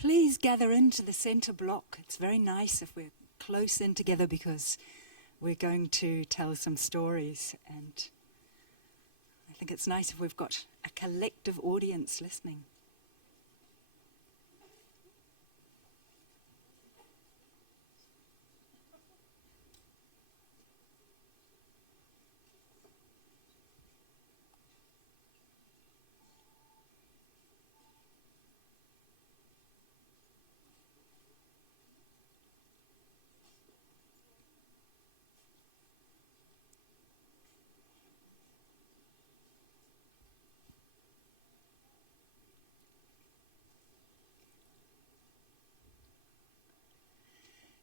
Please gather into the center block. It's very nice if we're close in together because we're going to tell some stories, and I think it's nice if we've got a collective audience listening.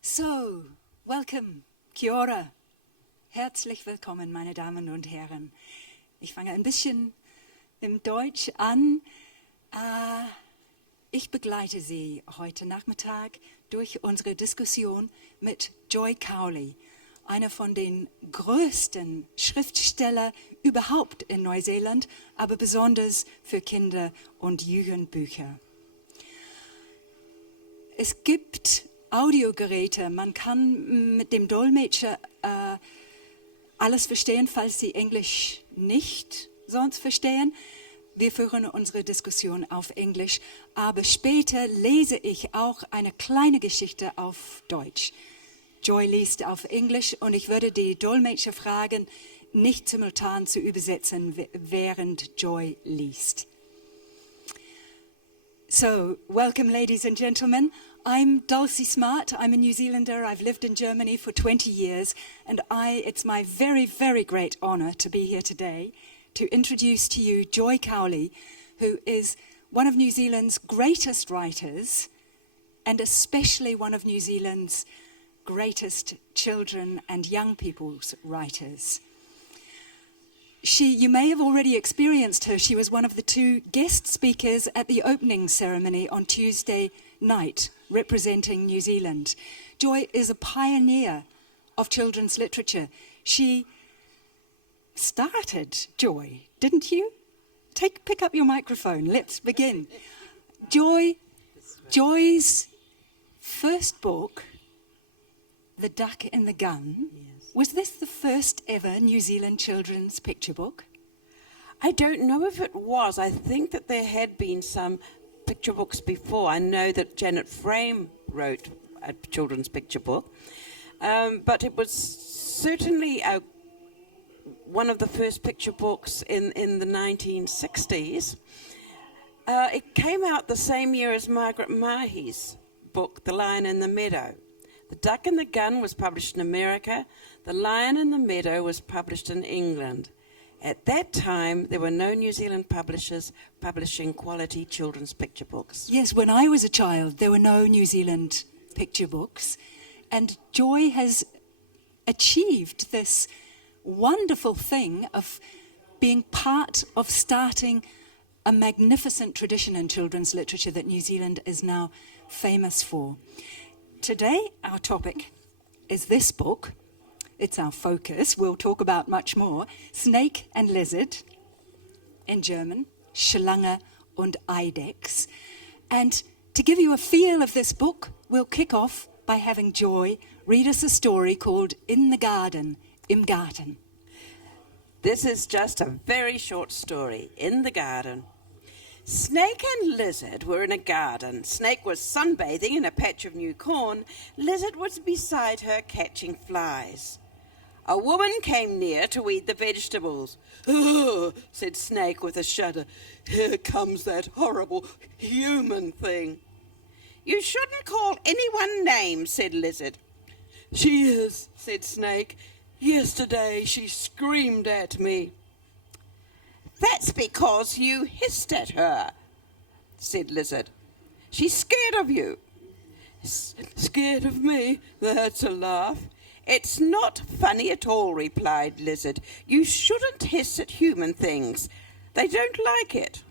So, welcome, Kia ora. Herzlich willkommen, meine Damen und Herren. Ich fange ein bisschen im Deutsch an. Ich begleite Sie heute Nachmittag durch unsere Diskussion mit Joy Cowley, einer von den größten Schriftsteller überhaupt in Neuseeland, aber besonders für Kinder- und Jugendbücher. Es gibt Audiogeräte, man kann mit dem Dolmetscher alles verstehen, falls Sie Englisch nicht sonst verstehen. Wir führen unsere Diskussion auf Englisch, aber später lese ich auch eine kleine Geschichte auf Deutsch. Joy liest auf Englisch und ich würde die Dolmetscher fragen, nicht simultan zu übersetzen, während Joy liest. So, welcome ladies and gentlemen. I'm Dulcie Smart. I'm a New Zealander. I've lived in Germany for 20 years, and it's my very, very great honor to be here today to introduce to you Joy Cowley, who is one of New Zealand's greatest writers, and especially one of New Zealand's greatest children and young people's writers. You may have already experienced her. She was one of the two guest speakers at the opening ceremony on Tuesday night, representing New Zealand. Joy is a pioneer of children's literature. She started Joy, didn't you? Pick up your microphone. Let's begin. Joy's first book, The Duck and the Gun. Yes. Was this the first ever New Zealand children's picture book? I don't know if it was. I think that there had been some picture books before. I know that Janet Frame wrote a children's picture book, but it was certainly one of the first picture books in the 1960s. It came out the same year as Margaret Mahy's book, The Lion in the Meadow. The Duck and the Gun was published in America. The Lion in the Meadow was published in England. At that time, there were no New Zealand publishers publishing quality children's picture books. Yes, when I was a child, there were no New Zealand picture books. And Joy has achieved this wonderful thing of being part of starting a magnificent tradition in children's literature that New Zealand is now famous for. Today, our topic is this book. It's our focus. We'll talk about much more. Snake and Lizard, in German, Schlange und Eidechs. And to give you a feel of this book, we'll kick off by having Joy read us a story called In the Garden, Im Garten. This is just a very short story, In the Garden. Snake and Lizard were in a garden. Snake was sunbathing in a patch of new corn. Lizard was beside her catching flies. A woman came near to weed the vegetables. "Ugh," said Snake with a shudder. "Here comes that horrible human thing." "You shouldn't call anyone names," said Lizard. "She is," said Snake. "Yesterday she screamed at me." "That's because you hissed at her," said Lizard. "She's scared of you." "Scared of me? That's a laugh." "It's not funny at all," replied Lizard. "You shouldn't hiss at human things. They don't like it."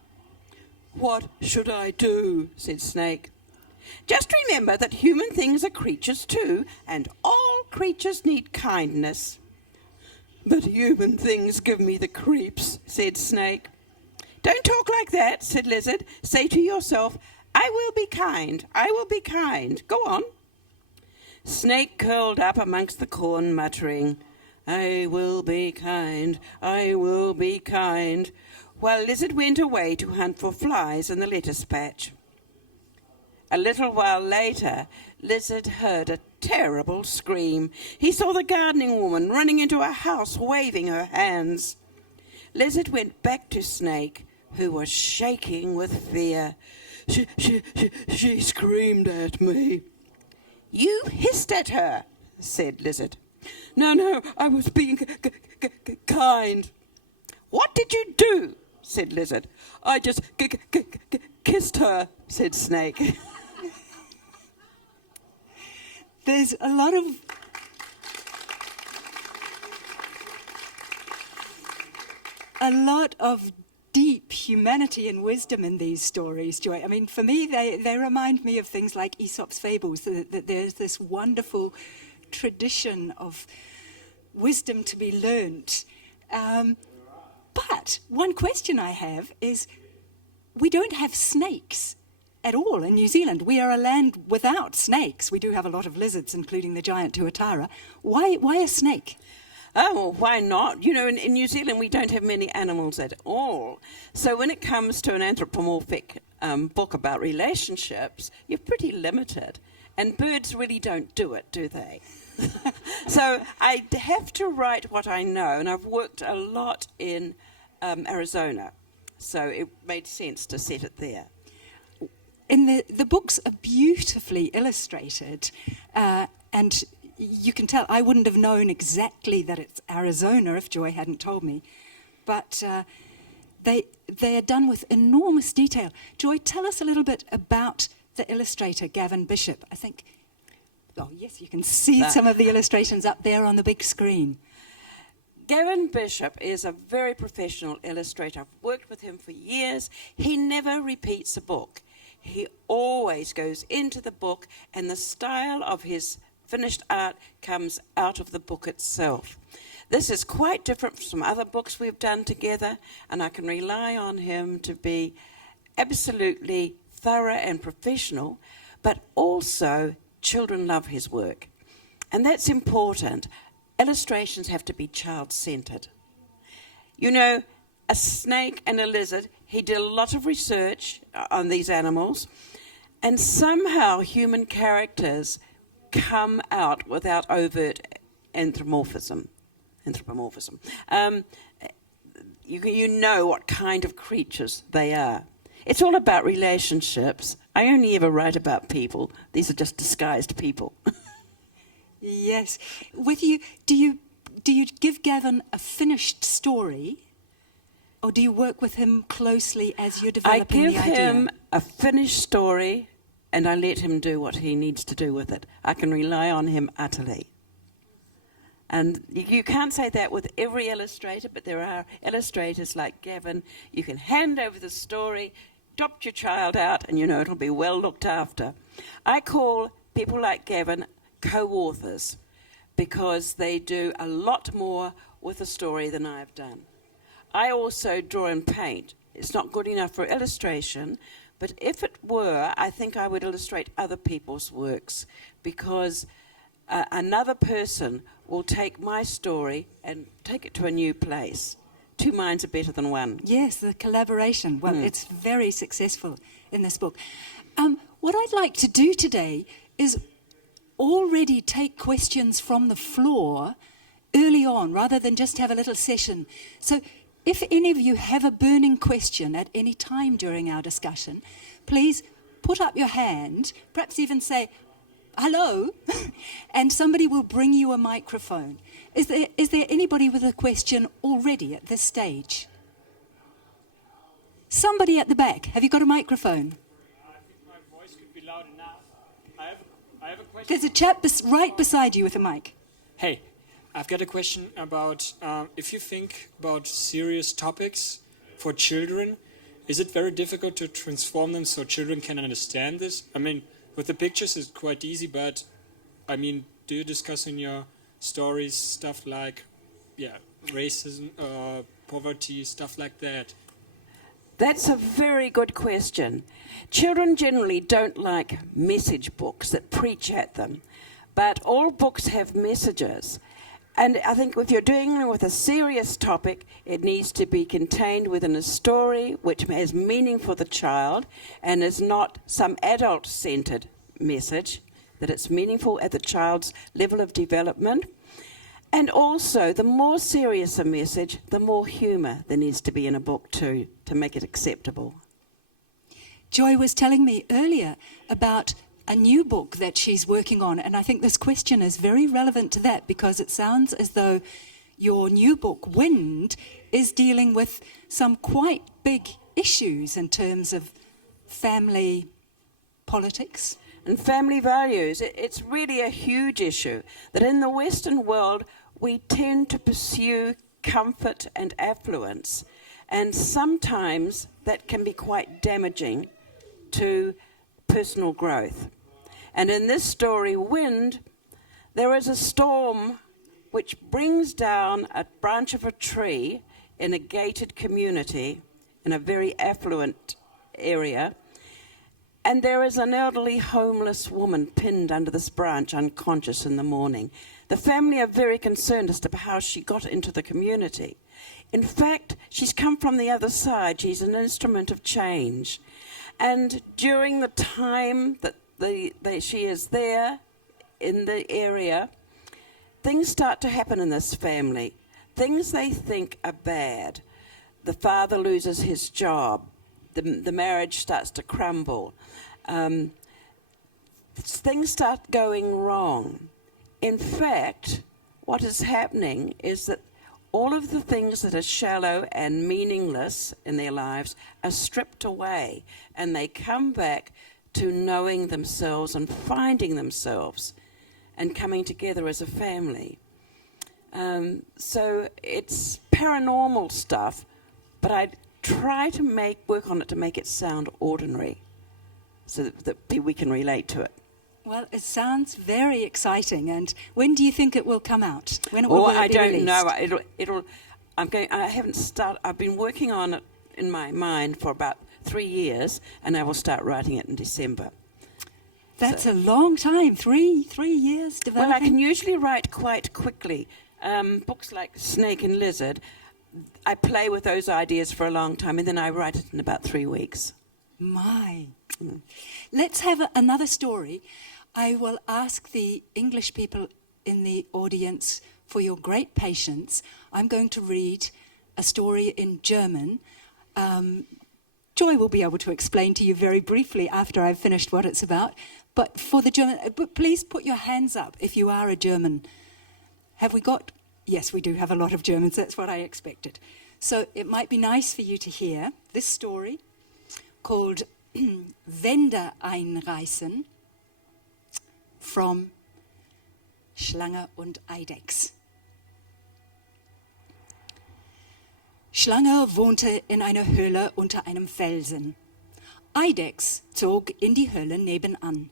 "What should I do?" said Snake. "Just remember that human things are creatures too, and all creatures need kindness." "But human things give me the creeps," said Snake. "Don't talk like that," said Lizard. "Say to yourself, I I will be kind. I will be kind. Go on. Snake curled up amongst the corn, muttering, I will be kind, I will be kind, while Lizard went away to hunt for flies in the lettuce patch. A little while later, Lizard heard a terrible scream. He saw the gardening woman running into a house, waving her hands. Lizard went back to Snake, who was shaking with fear. She screamed at me. You hissed at her, said Lizard. No, I was being kind. What did you do? Said Lizard. I just kissed her, said Snake. There's a lot of deep humanity and wisdom in these stories, Joy. I mean, for me, they remind me of things like Aesop's fables, that there's this wonderful tradition of wisdom to be learnt. But one question I have is, we don't have snakes at all in New Zealand. We are a land without snakes. We do have a lot of lizards, including the giant tuatara. Why a snake? Oh, well, why not? You know, in New Zealand, we don't have many animals at all. So when it comes to an anthropomorphic book about relationships, you're pretty limited. And birds really don't do it, do they? So I have to write what I know, and I've worked a lot in Arizona. So it made sense to set it there. And the books are beautifully illustrated, and you can tell I wouldn't have known exactly that it's Arizona if Joy hadn't told me. But they are done with enormous detail. Joy, tell us a little bit about the illustrator, Gavin Bishop. I think, oh yes, you can see some of the illustrations up there on the big screen. Gavin Bishop is a very professional illustrator. I've worked with him for years. He never repeats a book. He always goes into the book, and the style of his finished art comes out of the book itself. This is quite different from other books we've done together, and I can rely on him to be absolutely thorough and professional, but also children love his work. And that's important. Illustrations have to be child-centered. You know, a snake and a lizard, he did a lot of research on these animals, and somehow human characters come out without overt anthropomorphism. You know what kind of creatures they are. It's all about relationships. I only ever write about people. These are just disguised people. Yes. With you, do you give Gavin a finished story, or do you work with him closely as you're developing the idea? I give him a finished story, and I let him do what he needs to do with it. I can rely on him utterly. And you can't say that with every illustrator, but there are illustrators like Gavin. You can hand over the story, adopt your child out, and you know it'll be well looked after. I call people like Gavin co-authors because they do a lot more with a story than I've done. I also draw and paint. It's not good enough for illustration, but if it were, I think I would illustrate other people's works because another person will take my story and take it to a new place. Two minds are better than one. Yes, the collaboration. Well, it's very successful in this book. What I'd like to do today is already take questions from the floor early on, rather than just have a little session. So if any of you have a burning question at any time during our discussion, please put up your hand, perhaps even say, hello, and somebody will bring you a microphone. Is there anybody with a question already at this stage? Somebody at the back, have you got a microphone? I think my voice could be loud enough. I have a question. There's a chap right beside you with a mic. Hey, I've got a question about if you think about serious topics for children, is it very difficult to transform them so children can understand this? I mean, with the pictures it's quite easy, but I mean, do you discuss in your stories stuff like, racism, poverty, stuff like that? That's a very good question. Children generally don't like message books that preach at them, but all books have messages. And I think if you're dealing with a serious topic, it needs to be contained within a story which has meaning for the child and is not some adult-centered message, that it's meaningful at the child's level of development. And also, the more serious a message, the more humour there needs to be in a book too, to make it acceptable. Joy was telling me earlier about a new book that she's working on, and I think this question is very relevant to that because it sounds as though your new book, Wind, is dealing with some quite big issues in terms of family politics. And family values, it's really a huge issue, that in the Western world we tend to pursue comfort and affluence, and sometimes that can be quite damaging to personal growth. And in this story, Wind, there is a storm which brings down a branch of a tree in a gated community in a very affluent area, and there is an elderly homeless woman pinned under this branch, unconscious in the morning. The family are very concerned as to how she got into the community. In fact, she's come from the other side. She's an instrument of change. And during the time that she is there in the area, things start to happen in this family. Things they think are bad. The father loses his job. The marriage starts to crumble. Things start going wrong. In fact, what is happening is that all of the things that are shallow and meaningless in their lives are stripped away, and they come back to knowing themselves and finding themselves and coming together as a family. So it's paranormal stuff, but I try to work on it to make it sound ordinary so that we can relate to it. Well, it sounds very exciting. And when do you think it will come out? When will it be released? I don't know. I haven't started. I've been working on it in my mind for about 3 years, and I will start writing it in December. That's a long time. 3 years developing. Well, I can usually write quite quickly. Books like Snake and Lizard, I play with those ideas for a long time, and then I write it in about 3 weeks. My. Let's have another story. I will ask the English people in the audience for your great patience. I'm going to read a story in German. Joy will be able to explain to you very briefly after I've finished what it's about. But for the German, please put your hands up if you are a German. Have we got? Yes, we do have a lot of Germans. That's what I expected. So it might be nice for you to hear this story called Wände einreißen from Schlange und Eidechs. Schlange wohnte in einer Höhle unter einem Felsen. Eidechs zog in die Höhle nebenan.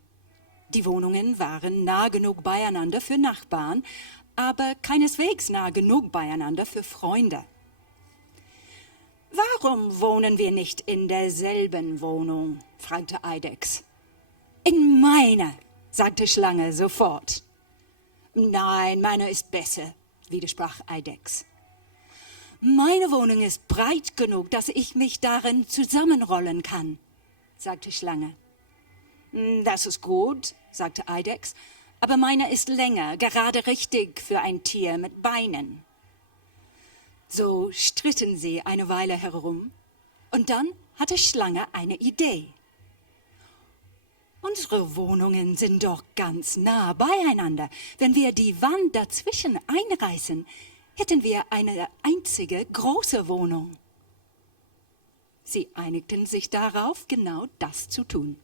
Die Wohnungen waren nah genug beieinander für Nachbarn, aber keineswegs nah genug beieinander für Freunde. »Warum wohnen wir nicht in derselben Wohnung?« fragte Eidechs. »In meiner«, sagte Schlange sofort. »Nein, meine ist besser«, widersprach Eidechs. »Meine Wohnung ist breit genug, dass ich mich darin zusammenrollen kann«, sagte Schlange. »Das ist gut«, sagte Eidechs, »aber meine ist länger, gerade richtig für ein Tier mit Beinen.« So stritten sie eine Weile herum, und dann hatte Schlange eine Idee. »Unsere Wohnungen sind doch ganz nah beieinander. Wenn wir die Wand dazwischen einreißen, hätten wir eine einzige große Wohnung.« Sie einigten sich darauf, genau das zu tun.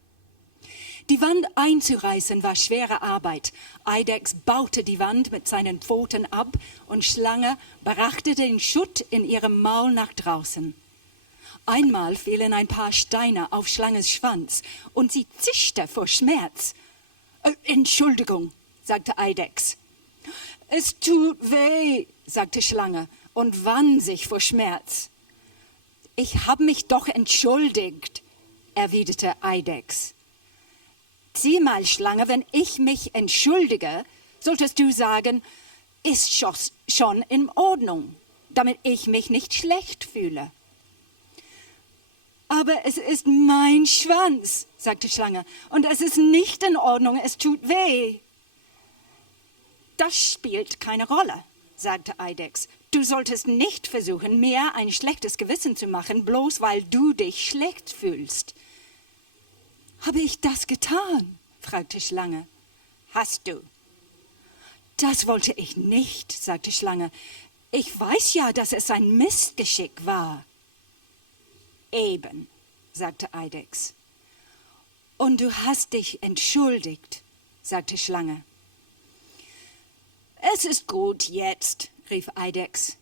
Die Wand einzureißen war schwere Arbeit. Eidechs baute die Wand mit seinen Pfoten ab und Schlange brachte den Schutt in ihrem Maul nach draußen. Einmal fielen ein paar Steine auf Schlanges Schwanz und sie zischte vor Schmerz. »Entschuldigung«, sagte Eidechs. »Es tut weh«, sagte Schlange und wand sich vor Schmerz. Ich habe mich doch entschuldigt, erwiderte Eidechs. Sieh mal, Schlange, wenn ich mich entschuldige, solltest du sagen, ist schon in Ordnung, damit ich mich nicht schlecht fühle. Aber es ist mein Schwanz, sagte Schlange, und es ist nicht in Ordnung, es tut weh. Das spielt keine Rolle, sagte Eidechs. Du solltest nicht versuchen, mir ein schlechtes Gewissen zu machen, bloß weil du dich schlecht fühlst. Habe ich das getan? Fragte Schlange. Hast du? Das wollte ich nicht, sagte Schlange. Ich weiß ja, dass es ein Missgeschick war. Eben, sagte Eidechs. Und du hast dich entschuldigt, sagte Schlange. Es ist gut jetzt, rief Eidechs.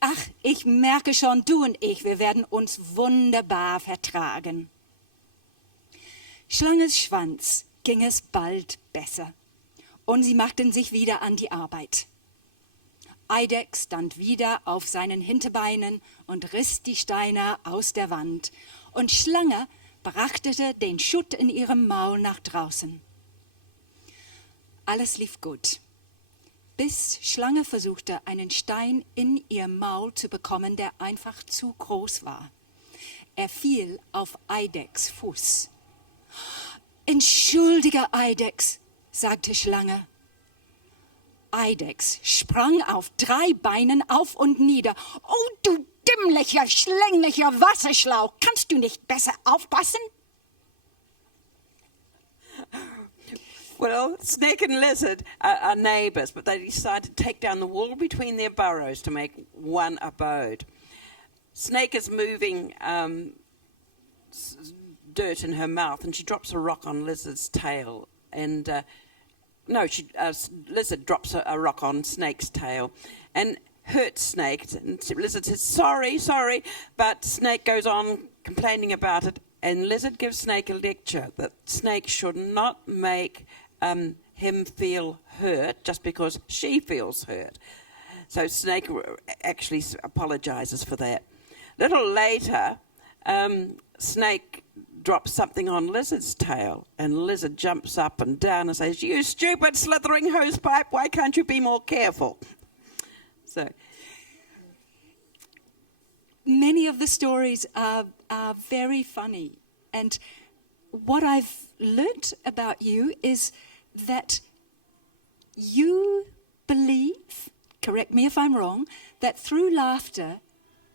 Ach, ich merke schon, du und ich, wir werden uns wunderbar vertragen. Schlanges Schwanz ging es bald besser, und sie machten sich wieder an die Arbeit. Eidechs stand wieder auf seinen Hinterbeinen und riss die Steine aus der Wand, und Schlange brachte den Schutt in ihrem Maul nach draußen. Alles lief gut, bis Schlange versuchte, einen Stein in ihr Maul zu bekommen, der einfach zu groß war. Er fiel auf Eidechs Fuß. Entschuldige, Eidechs, sagte Schlange. Eidechs sprang auf 3 Beinen auf und nieder. Oh, du dümmlicher, schlänglicher Wasserschlauch, kannst du nicht besser aufpassen? Well, Snake and Lizard are neighbours, but they decided to take down the wall between their burrows to make one abode. Snake is moving dirt in her mouth, and she drops a rock on Lizard's tail. And Lizard drops a rock on Snake's tail and hurts Snake. And Lizard says, sorry, but Snake goes on complaining about it. And Lizard gives Snake a lecture that Snake should not make him feel hurt just because she feels hurt. So Snake actually apologizes for that. A little later, Snake drops something on Lizard's tail, and Lizard jumps up and down and says, "You stupid slithering hosepipe, why can't you be more careful?" So many of the stories are very funny, and what I've learnt about you is that you believe, correct me if I'm wrong, that through laughter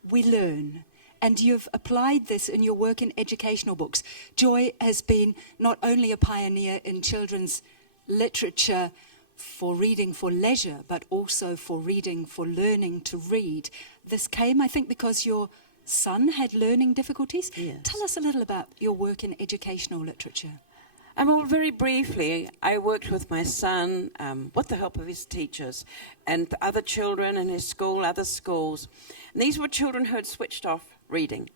we learn. And you've applied this in your work in educational books. Joy has been not only a pioneer in children's literature for reading for leisure, but also for reading for learning to read. This came, I think, because your son had learning difficulties. Yes. Tell us a little about your work in educational literature. Well, very briefly, I worked with my son with the help of his teachers and other children in his school, other schools. And these were children who had switched off reading.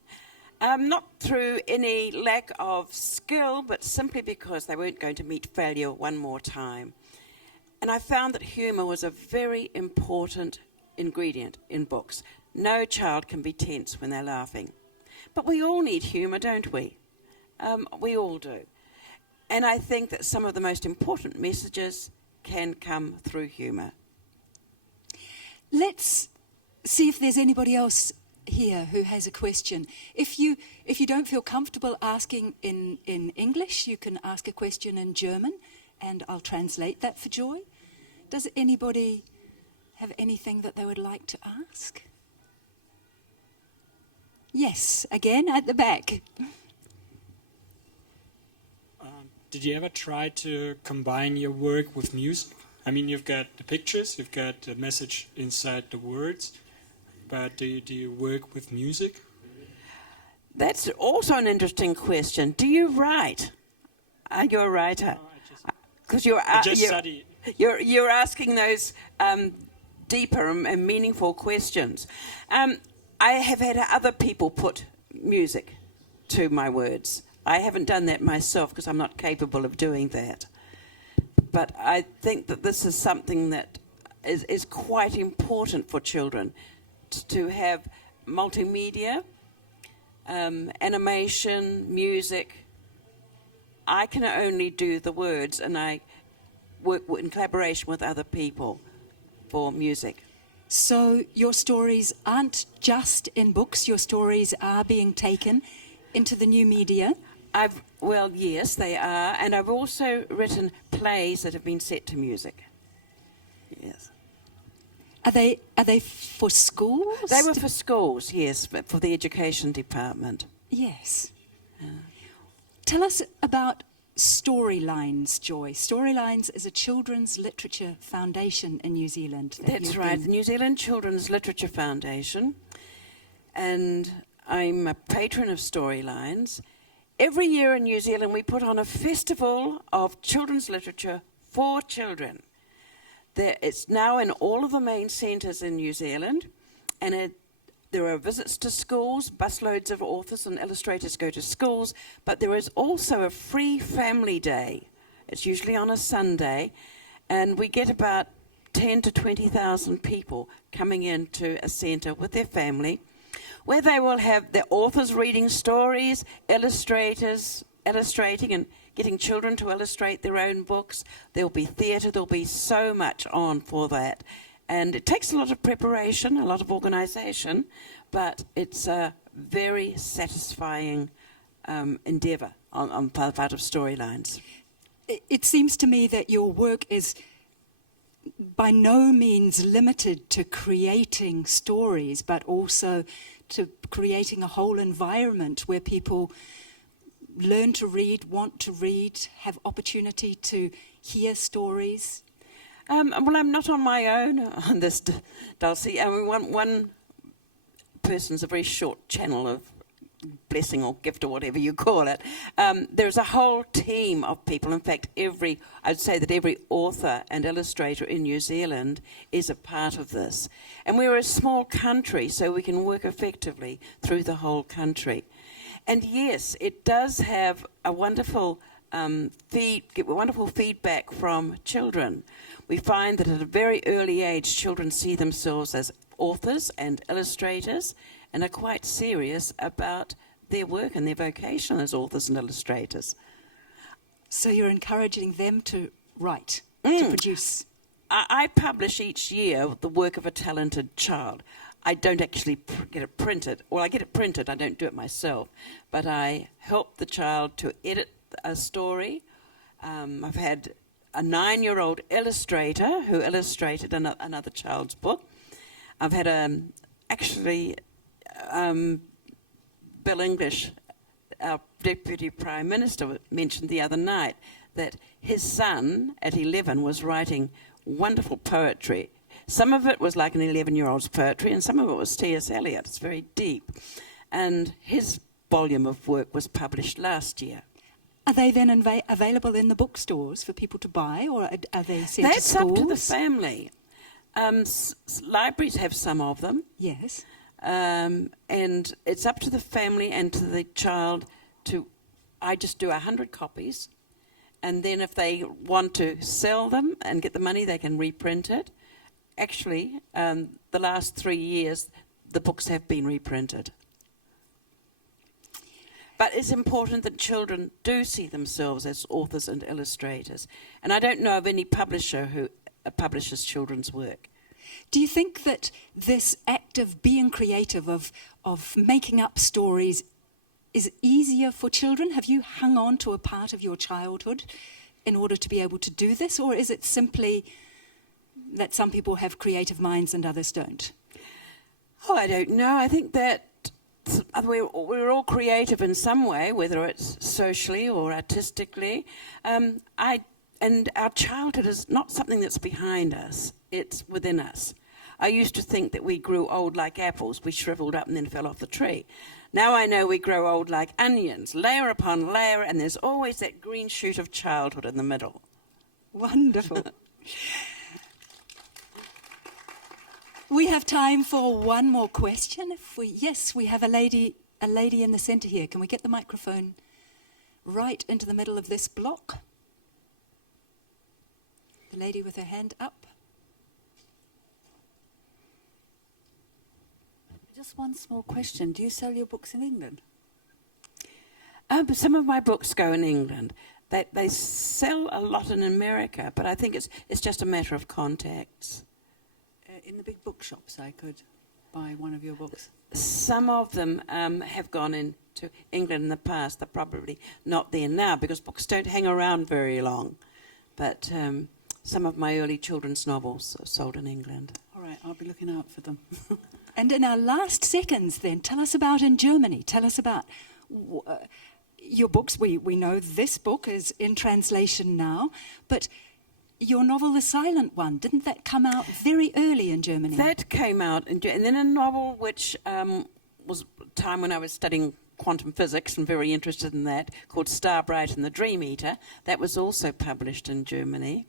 Not through any lack of skill, but simply because they weren't going to meet failure one more time. And I found that humour was a very important ingredient in books. No child can be tense when they're laughing. But we all need humour, don't we? We all do. And I think that some of the most important messages can come through humour. Let's see if there's anybody else here who has a question. If you don't feel comfortable asking in English, you can ask a question in German, and I'll translate that for Joy. Does anybody have anything that they would like to ask? Yes, again at the back. Did you ever try to combine your work with music? I mean, you've got the pictures, you've got the message inside the words, but do you work with music? That's also an interesting question. Do you write? Are you a writer? Because Study. You're asking those deeper and meaningful questions. I have had other people put music to my words. I haven't done that myself because I'm not capable of doing that. But I think that this is something that is quite important for children, to have multimedia animation, music. I can only do the words, and I work in collaboration with other people for music. So your stories aren't just in books, your stories are being taken into the new media. Well, yes, they are. And I've also written plays that have been set to music. Yes. Are they for schools? They were for schools, yes, but for the education department. Yes. Tell us about Storylines, Joy. Storylines is a children's literature foundation in New Zealand. That's right, the New Zealand Children's Literature Foundation. And I'm a patron of Storylines. Every year in New Zealand we put on a festival of children's literature for children. It's now in all of the main centres in New Zealand, and there are visits to schools. Busloads of authors and illustrators go to schools, but there is also a free family day. It's usually on a Sunday, and we get about 10 to 20,000 people coming into a centre with their family, where they will have their authors reading stories, illustrators illustrating and getting children to illustrate their own books. There'll be theatre, there'll be so much on for that. And it takes a lot of preparation, a lot of organisation, but it's a very satisfying endeavour on part of Storylines. It seems to me that your work is by no means limited to creating stories, but also to creating a whole environment where people learn to read, want to read, have opportunity to hear stories. Well, I'm not on my own on this, Dulcie. I mean, one person's a very short channel of blessing or gift or whatever you call it. There's a whole team of people. In fact, I'd say that every author and illustrator in New Zealand is a part of this. And we're a small country, so we can work effectively through the whole country. And yes, it does have a wonderful feedback from children. We find that at a very early age, children see themselves as authors and illustrators and are quite serious about their work and their vocation as authors and illustrators. So you're encouraging them to write, to produce. I publish each year the work of a talented child. I don't actually get it printed. Well, I get it printed, I don't do it myself. But I help the child to edit a story. I've had a 9-year-old illustrator who illustrated another child's book. I've had Bill English, our Deputy Prime Minister, mentioned the other night that his son at 11 was writing wonderful poetry. Some of it was like an 11-year-old's poetry, and some of it was T.S. Eliot. It's very deep. And his volume of work was published last year. Are they then available in the bookstores for people to buy, or are they sent to schools? That's up to the family. Libraries have some of them. Yes. And it's up to the family and to the child I just do 100 copies, and then if they want to sell them and get the money, they can reprint it. Actually, the last 3 years, the books have been reprinted. But it's important that children do see themselves as authors and illustrators. And I don't know of any publisher who publishes children's work. Do you think that this act of being creative, of making up stories, is easier for children? Have you hung on to a part of your childhood in order to be able to do this? Or is it simply that some people have creative minds and others don't? Oh, I don't know. I think that we're all creative in some way, whether it's socially or artistically. And our childhood is not something that's behind us, it's within us. I used to think that we grew old like apples. We shriveled up and then fell off the tree. Now I know we grow old like onions, layer upon layer, and there's always that green shoot of childhood in the middle. Wonderful. We have time for one more question. Yes, we have a lady in the centre here. Can we get the microphone right into the middle of this block? The lady with her hand up. Just one small question. Do you sell your books in England? But some of my books go in England. They sell a lot in America, but I think it's just a matter of contacts. In the big bookshops, I could buy one of your books. Some of them have gone into England in the past. They're probably not there now because books don't hang around very long. But some of my early children's novels are sold in England. All right, I'll be looking out for them. And in our last seconds then, tell us about in Germany. Tell us about your books. We know this book is in translation now, but your novel, The Silent One, didn't that come out very early in Germany? That came out, and then a novel which was a time when I was studying quantum physics and very interested in that, called Star Bright and the Dream Eater. That was also published in Germany.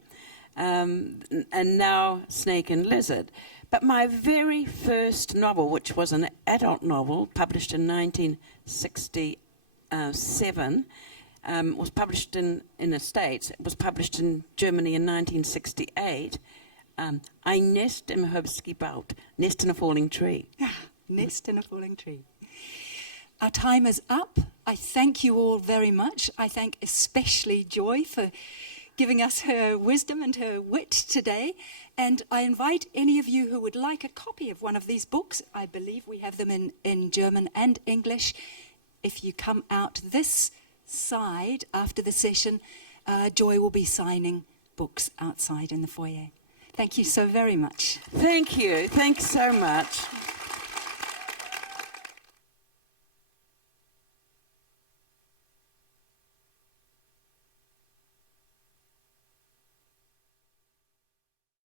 And now Snake and Lizard. But my very first novel, which was an adult novel, published in 1967, was published in the States. It was published in Germany in 1968. Ein Nest im Herbstgebaut, Nest in a Falling Tree. Nest in a Falling Tree. Our time is up. I thank you all very much. I thank especially Joy for giving us her wisdom and her wit today. And I invite any of you who would like a copy of one of these books, I believe we have them in German and English. If you come out this side after the session, Joy will be signing books outside in the foyer. Thank you so very much. Thank you. Thanks so much.